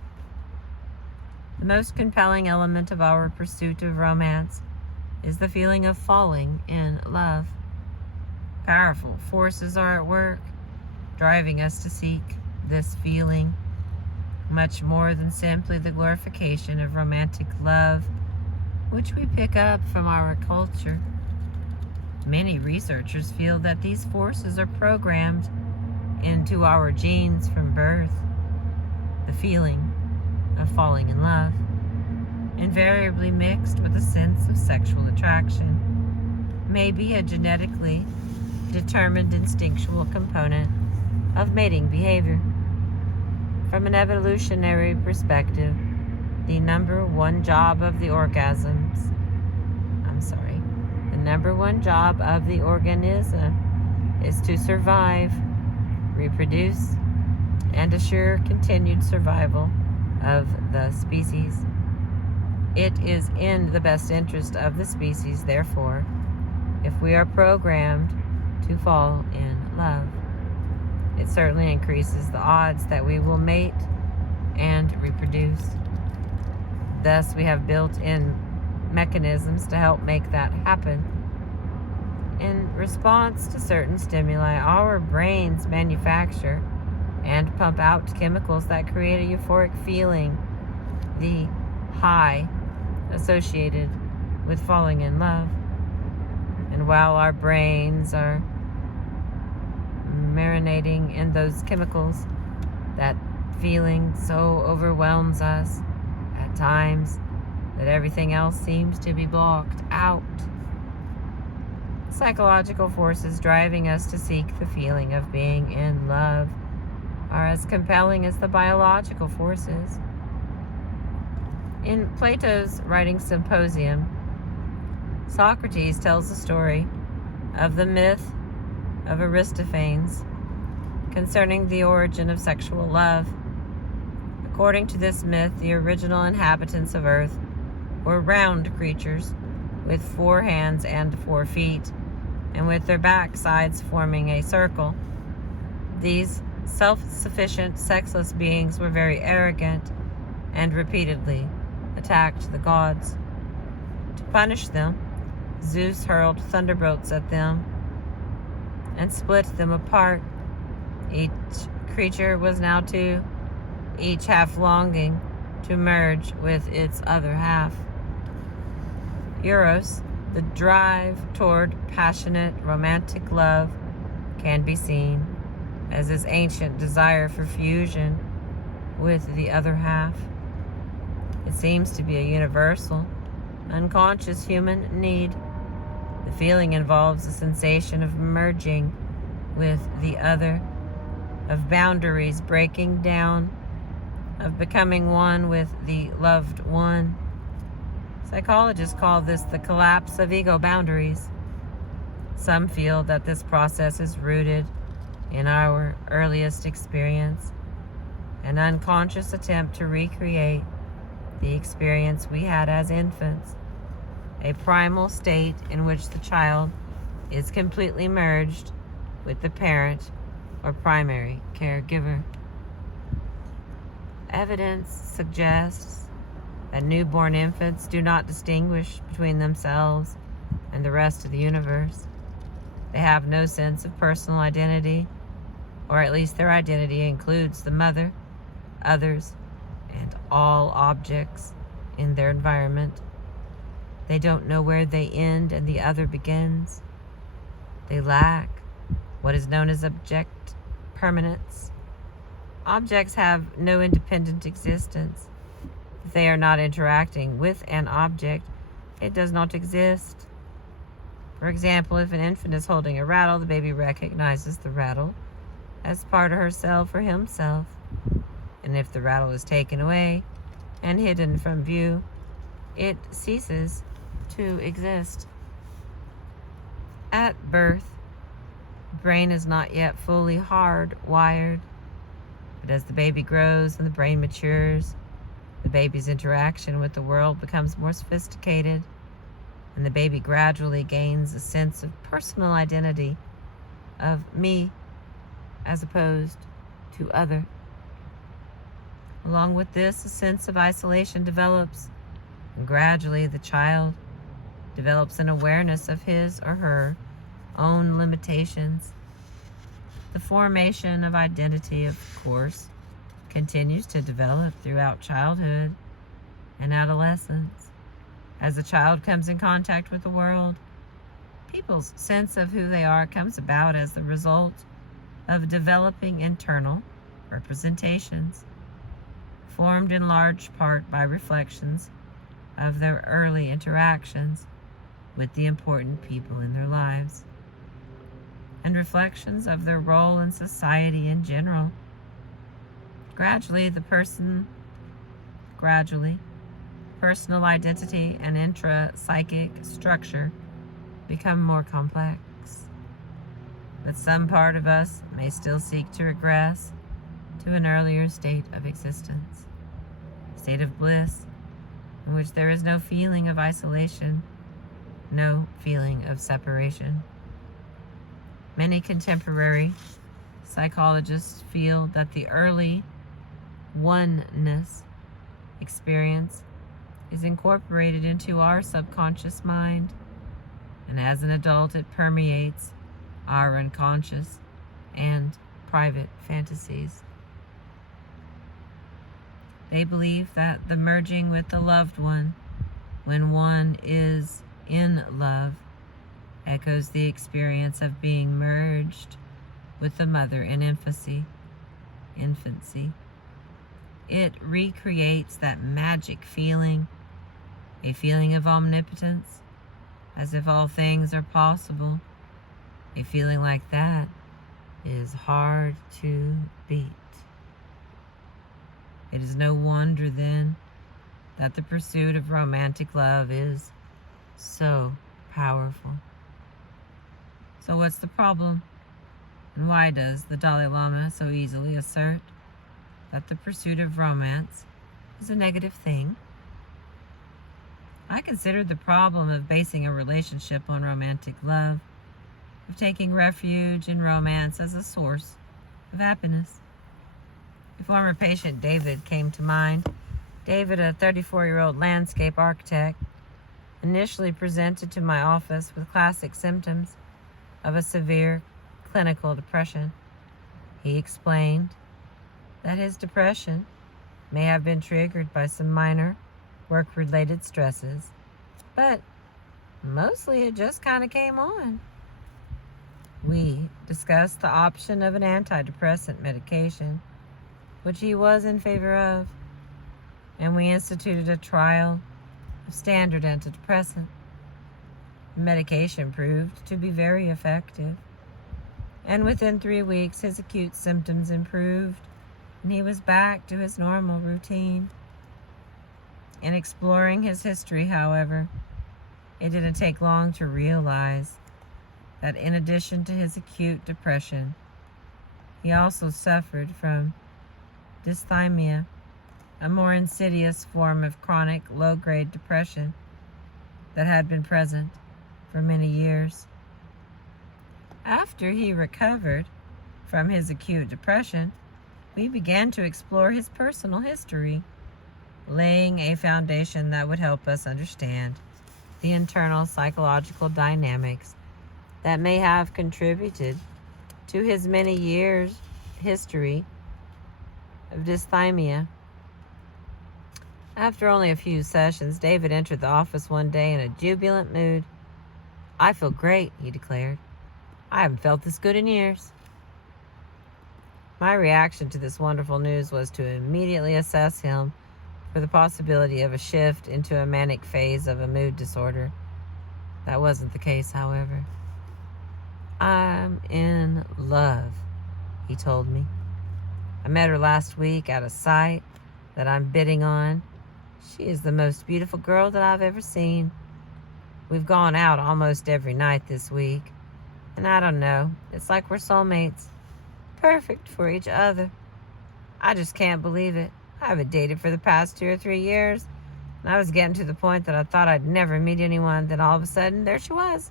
The most compelling element of our pursuit of romance is the feeling of falling in love. Powerful forces are at work, driving us to seek this feeling, much more than simply the glorification of romantic love, which we pick up from our culture. Many researchers feel that these forces are programmed into our genes from birth. The feeling of falling in love, invariably mixed with a sense of sexual attraction, may be a genetically determined instinctual component of mating behavior. From an evolutionary perspective, the number one job of the organism is to survive, reproduce, and assure continued survival of the species. It is in the best interest of the species, therefore, if we are programmed to fall in love. It certainly increases the odds that we will mate and reproduce. Thus, we have built-in mechanisms to help make that happen. In response to certain stimuli, our brains manufacture and pump out chemicals that create a euphoric feeling, the high associated with falling in love. And while our brains are marinating in those chemicals, that feeling so overwhelms us at times that everything else seems to be blocked out. Psychological forces driving us to seek the feeling of being in love are as compelling as the biological forces. In Plato's writing Symposium, Socrates tells the story of the myth of Aristophanes concerning the origin of sexual love. According to this myth, the original inhabitants of Earth were round creatures with 4 hands and 4 feet, and with their backsides forming a circle. These self-sufficient, sexless beings were very arrogant and repeatedly attacked the gods. To punish them, Zeus hurled thunderbolts at them and split them apart. Each creature was now 2, each half longing to merge with its other half. Eros, the drive toward passionate, romantic love, can be seen as his ancient desire for fusion with the other half. It seems to be a universal, unconscious human need. The feeling involves a sensation of merging with the other, of boundaries breaking down, of becoming one with the loved one. Psychologists call this the collapse of ego boundaries. Some feel that this process is rooted in our earliest experience, an unconscious attempt to recreate the experience we had as infants, a primal state in which the child is completely merged with the parent or primary caregiver. Evidence suggests that newborn infants do not distinguish between themselves and the rest of the universe. They have no sense of personal identity, or at least their identity includes the mother, others, and all objects in their environment. They don't know where they end and the other begins. They lack what is known as object permanence. Objects have no independent existence. If they are not interacting with an object, it does not exist. For example, if an infant is holding a rattle, the baby recognizes the rattle as part of herself or himself. And if the rattle is taken away and hidden from view, it ceases to exist. At birth, the brain is not yet fully hardwired, but as the baby grows and the brain matures, the baby's interaction with the world becomes more sophisticated, and the baby gradually gains a sense of personal identity, of me as opposed to other. Along with this, a sense of isolation develops, and gradually the child develops an awareness of his or her own limitations. The formation of identity, of course, continues to develop throughout childhood and adolescence. As a child comes in contact with the world, people's sense of who they are comes about as the result of developing internal representations, formed in large part by reflections of their early interactions with the important people in their lives, and reflections of their role in society in general. Gradually, personal identity and intra-psychic structure become more complex. But some part of us may still seek to regress to an earlier state of existence, a state of bliss in which there is no feeling of isolation, no feeling of separation. Many contemporary psychologists feel that the early oneness experience is incorporated into our subconscious mind, and as an adult it permeates our unconscious and private fantasies. They believe that the merging with the loved one, when one is in love, echoes the experience of being merged with the mother in infancy. It recreates that magic feeling, a feeling of omnipotence, as if all things are possible. A feeling like that is hard to beat. It is no wonder, then, that the pursuit of romantic love is so powerful. So what's the problem? And why does the Dalai Lama so easily assert that the pursuit of romance is a negative thing? I consider the problem of basing a relationship on romantic love, of taking refuge in romance as a source of happiness. A former patient, David, came to mind. David, a 34-year-old landscape architect, initially presented to my office with classic symptoms of a severe clinical depression. He explained that his depression may have been triggered by some minor work-related stresses, but mostly it just kind of came on. We discussed the option of an antidepressant medication, which he was in favor of, and we instituted a trial of standard antidepressant. The medication proved to be very effective, and within 3 weeks his acute symptoms improved and he was back to his normal routine. In exploring his history, however, it didn't take long to realize that in addition to his acute depression, he also suffered from dysthymia, a more insidious form of chronic low-grade depression that had been present for many years. After he recovered from his acute depression, we began to explore his personal history, laying a foundation that would help us understand the internal psychological dynamics that may have contributed to his many years' history of dysthymia. After only a few sessions, David entered the office one day in a jubilant mood. "I feel great," he declared. "I haven't felt this good in years." My reaction to this wonderful news was to immediately assess him for the possibility of a shift into a manic phase of a mood disorder. That wasn't the case, however. "I'm in love," he told me. "I met her last week at a site that I'm bidding on. She is the most beautiful girl that I've ever seen. We've gone out almost every night this week, and I don't know, it's like we're soulmates, perfect for each other. I just can't believe it. I haven't dated for the past 2 or 3 years, and I was getting to the point that I thought I'd never meet anyone. Then all of a sudden, there she was."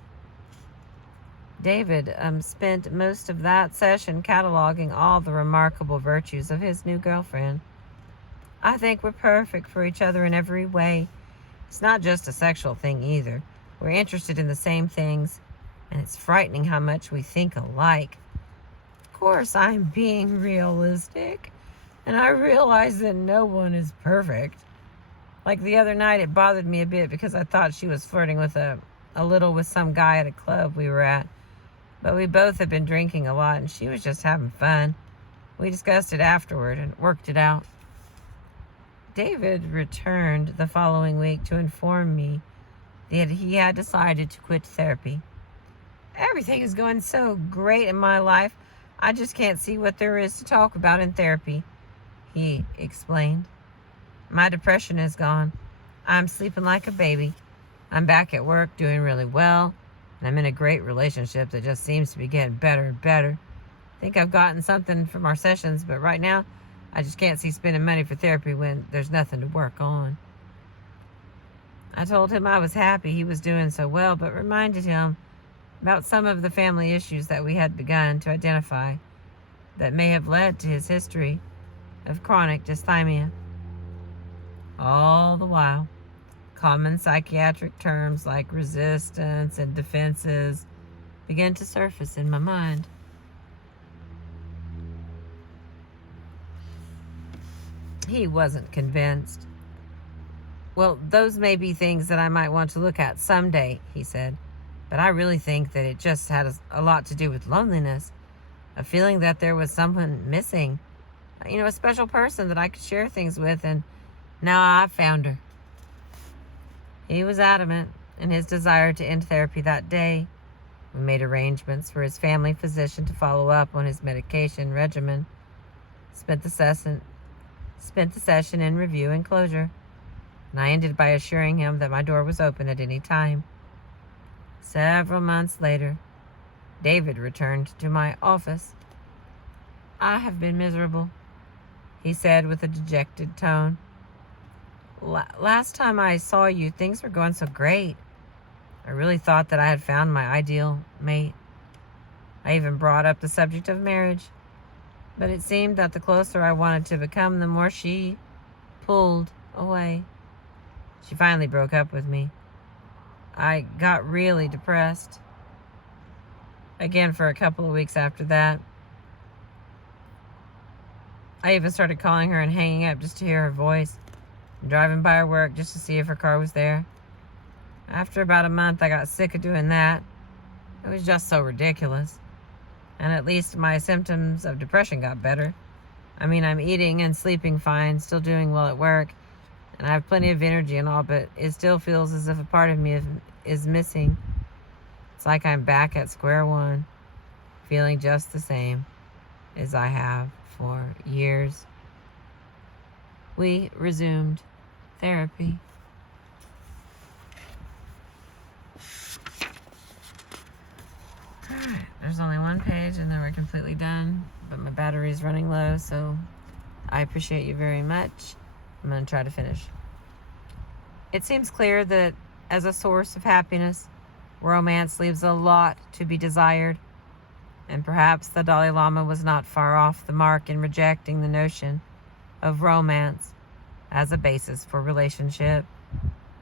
David spent most of that session cataloging all the remarkable virtues of his new girlfriend. "I think we're perfect for each other in every way. It's not just a sexual thing either. We're interested in the same things, and it's frightening how much we think alike. Of course, I'm being realistic, and I realize that no one is perfect. Like the other night, it bothered me a bit because I thought she was flirting with a little with some guy at a club we were at. But we both had been drinking a lot, and she was just having fun. We discussed it afterward and worked it out." David returned the following week to inform me that he had decided to quit therapy. "Everything is going so great in my life, I just can't see what there is to talk about in therapy," he explained. "My depression is gone. I'm sleeping like a baby. I'm back at work doing really well, and I'm in a great relationship that just seems to be getting better and better. I think I've gotten something from our sessions, but right now, I just can't see spending money for therapy when there's nothing to work on." I told him I was happy he was doing so well, but reminded him about some of the family issues that we had begun to identify that may have led to his history of chronic dysthymia. All the while, common psychiatric terms like resistance and defenses began to surface in my mind. He wasn't convinced. "Well, those may be things that I might want to look at someday," he said. "But I really think that it just had a lot to do with loneliness, a feeling that there was someone missing, a special person that I could share things with, and now I've found her." He was adamant in his desire to end therapy that day. We made arrangements for his family physician to follow up on his medication regimen, spent the session in review and closure. and I ended by assuring him that my door was open at any time. Several months later, David returned to my office. "I have been miserable," he said with a dejected tone. Last time I saw you, things were going so great. I really thought that I had found my ideal mate. I even brought up the subject of marriage, but it seemed that the closer I wanted to become, the more she pulled away. She finally broke up with me. I got really depressed again for a couple of weeks after that. I even started calling her and hanging up just to hear her voice, and driving by her work just to see if her car was there. After about a month, I got sick of doing that. It was just so ridiculous. And at least my symptoms of depression got better. I mean, I'm eating and sleeping fine, still doing well at work, and I have plenty of energy and all, but it still feels as if a part of me is missing. It's like I'm back at square one, feeling just the same as I have for years. We resumed therapy. Alright, there's only one page and then we're completely done, but my battery's running low, so I appreciate you very much. I'm going to try to finish. It seems clear that as a source of happiness, romance leaves a lot to be desired, and perhaps the Dalai Lama was not far off the mark in rejecting the notion of romance as a basis for relationship,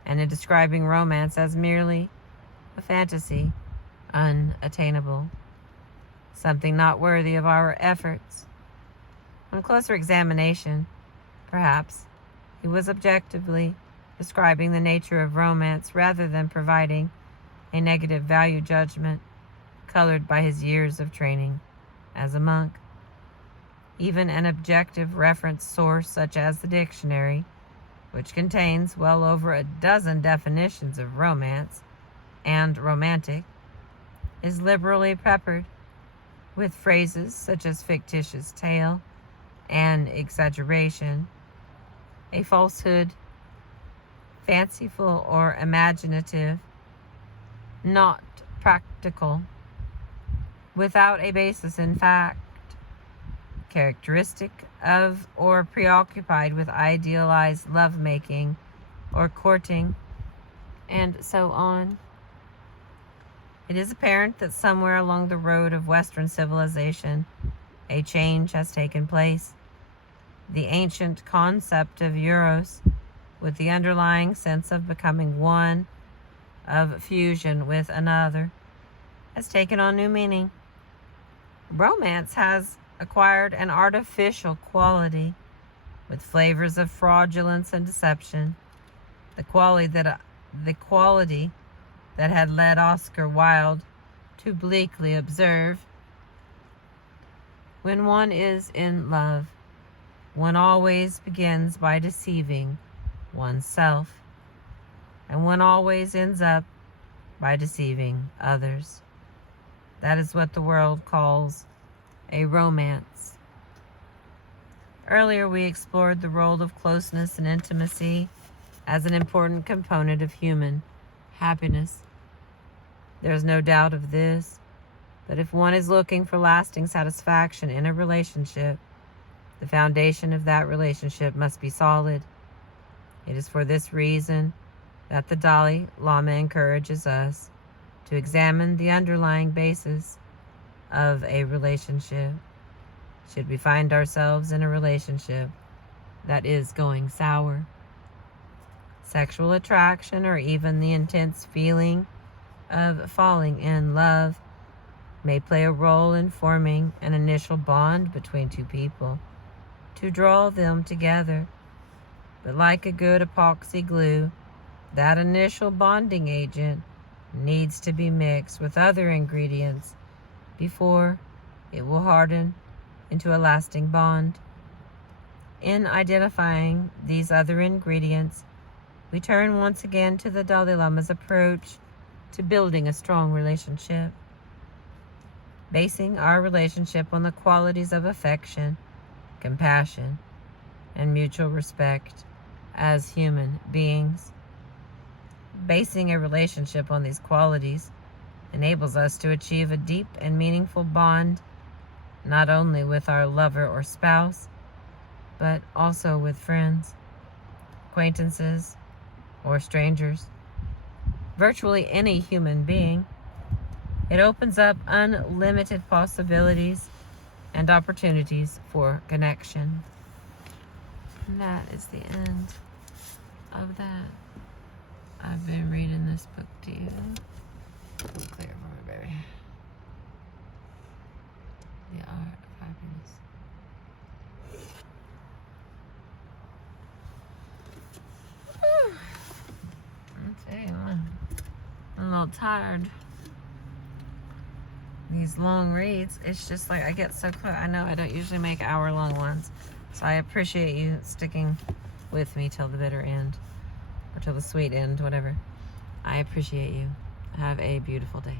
and in describing romance as merely a fantasy, unattainable, something not worthy of our efforts. On closer examination, perhaps, he was objectively describing the nature of romance rather than providing a negative value judgment colored by his years of training as a monk. Even an objective reference source such as the dictionary, which contains well over a dozen definitions of romance and romantic, is liberally peppered with phrases such as fictitious tale and exaggeration, a falsehood, fanciful or imaginative, not practical, without a basis in fact, characteristic of or preoccupied with idealized lovemaking or courting, and so on. It is apparent that somewhere along the road of Western civilization, a change has taken place. The ancient concept of eros, with the underlying sense of becoming one, of fusion with another, has taken on new meaning. Romance has acquired an artificial quality with flavors of fraudulence and deception, the quality that had led Oscar Wilde to bleakly observe, "When one is in love, one always begins by deceiving oneself, and one always ends up by deceiving others." That is what the world calls a romance. Earlier, we explored the role of closeness and intimacy as an important component of human happiness. There is no doubt of this, but if one is looking for lasting satisfaction in a relationship, the foundation of that relationship must be solid. It is for this reason that the Dalai Lama encourages us to examine the underlying basis of a relationship. Should we find ourselves in a relationship that is going sour, sexual attraction, or even the intense feeling of falling in love may play a role in forming an initial bond between two people to draw them together. But like a good epoxy glue, that initial bonding agent needs to be mixed with other ingredients before it will harden into a lasting bond. In identifying these other ingredients, we turn once again to the Dalai Lama's approach to building a strong relationship. Basing our relationship on the qualities of affection, compassion, and mutual respect as human beings. Basing a relationship on these qualities enables us to achieve a deep and meaningful bond, not only with our lover or spouse, but also with friends, acquaintances, or strangers. Virtually any human being. It opens up unlimited possibilities and opportunities for connection. And that is the end of that. I've been reading this book to you. Clear for me, baby. The Art of Happiness. I'll tell you what, I'm a little tired. These long reads, it's just like I get so close. I know I don't usually make hour-long ones, so I appreciate you sticking with me till the bitter end, or till the sweet end, whatever. I appreciate you. Have a beautiful day.